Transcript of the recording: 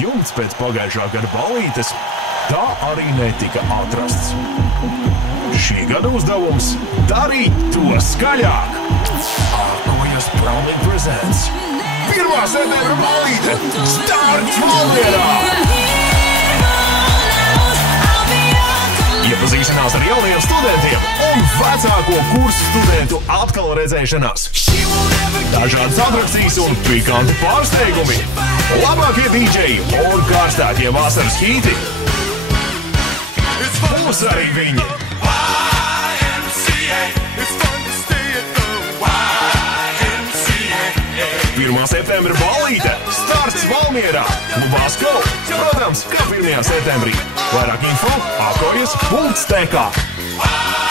Jumts pēc pagājušā gada ballītes tā arī netika atrasts. Šī gada uzdevums – darīt to skaļāk. Ārkojas Browning Presents. 1. septembra ballīte – starts Valmierā! Iepazīšanās ar jaunajiem studentiem un vecāko kursu studentu atkal redzēšanās. Dažādas atrakcijas un pikanti pārsteigumi. Labākie dīdžeji un kārstākie vasaras hīti. Būs arī viņi. 1. septembra ballīte – starts Valmierā, klubā Skolu. Protams, kā 1. septembrī. Vairāk info – akojas.tk.